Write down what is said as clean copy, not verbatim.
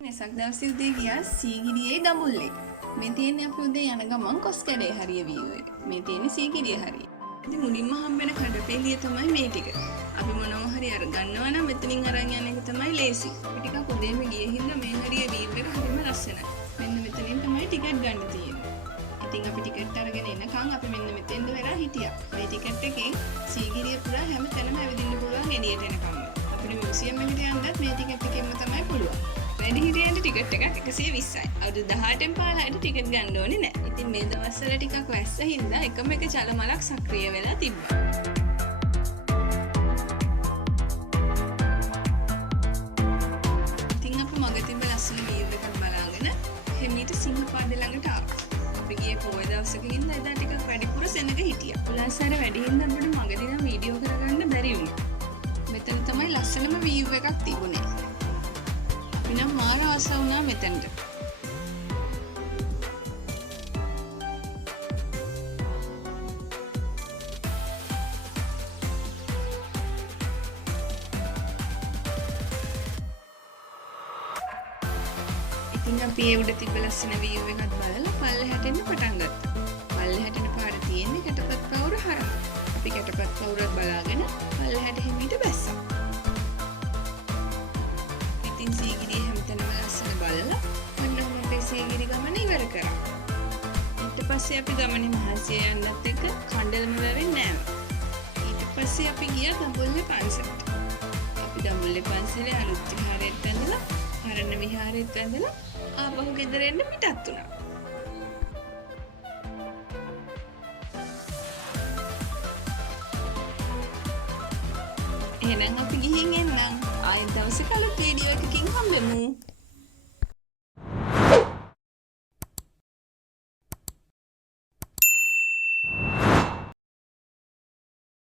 වෙසක් දවසේ උදේ ගියා සීගිරියේ දඹුල්ලේ. මේ තියෙන්නේ අපි උදේ යන ගමන් කොස්කඩේ හරිය වීව් එක. මේ තියෙන්නේ සීගිරිය හරිය. ඉතින් මුලින්ම හම්බෙන කඩපෙලිය තමයි මේ ටික. අපි මොනවා හරි අර ගන්නවා නම් මෙතනින් අරන් යන එක තමයි ලේසි. අපි ටිකක් උදේම ගියේ හින්දා මේ හරිය වීව් එක හරියම ලස්සනයි. මෙන්න මෙතනින් තමයි ටිකට් ගන්න තියෙන්නේ. ඉතින් අපි ටිකට් අරගෙන එනකන් අපි මෙන්න මෙතෙන්ද වෙලා හිටියා. මේ ටිකට් එකෙන් සීගිරිය පුරා හැම තැනම ඇවිදින්න පුළුවන් එළියට එනකම්. අපිට මියුසියම් එකට යන්නත් මේ ටිකට් එකෙන්ම තමයි පුළුවන්. වැඩිහිටියන්ට ටිකට් එකක් 120යි. අවුරුදු 18න් පහළට ටිකට් ගන්න ඕනේ නැහැ. ඉතින් මේ දවස්වල ටිකක් වැස්ස හින්දා එකම එක චලමලක් සක්‍රිය වෙලා තිබ්බා. ඉතින් අපි මග තිබ්බ ලස්සන වීව් එකක් බලාගෙන හෙමීට සිංහපාද ළඟට ආවා. අපි ගියේ පොය දවසක හින්දා එදා ටිකක් වැඩිපුර සෙනග හිටියා. උලාසාර වැඩි හින්දා අපිට මගදී නම් වීඩියෝ කරගන්න බැරි වුණා. මෙතන තමයි ලස්සනම වීව් එකක් තිබුණේ. නම් මාර ආස වුණා මෙතනට. ඉතින් අපි ඒ උඩ තිබ්බ ලස්සන වීව් එකත් බලලා පල්ලෙහාට එන්න පටන් ගත්තා. පල්ලෙහාට යන පාර තියෙන්නේ කැටපත් පවුර හරහා. අපි කැටපත් පවුරත් බලාගෙන පල්ලෙහාට හිමීට බැස්සා. ඉතින් සීගිරිය හැමතැනම ලස්සන බලලා ඔන්න අපේ සීගිරි ගමන ඉවර කරා. ඊට පස්සේ අපි ගමනේ මහසිය යන්නත් එක්ක කණ්ඩලම වැවෙන්නේ නැහැ. ඊට පස්සේ අපි ගියා දඹුල්ලේ පන්සලට. අපි දඹුල්ලේ පන්සලේ අලුත් විහාරයට ඇඳලා පරණ විහාරෙත් ඇඳලා ආපහු ගෙදර එන්න පිටත් වුණා. එහෙනම් අපි ගිහින් එන්නම්. ආයෙත් දවසක අලුත් වීඩියෝ එකකින් හම්බෙමු.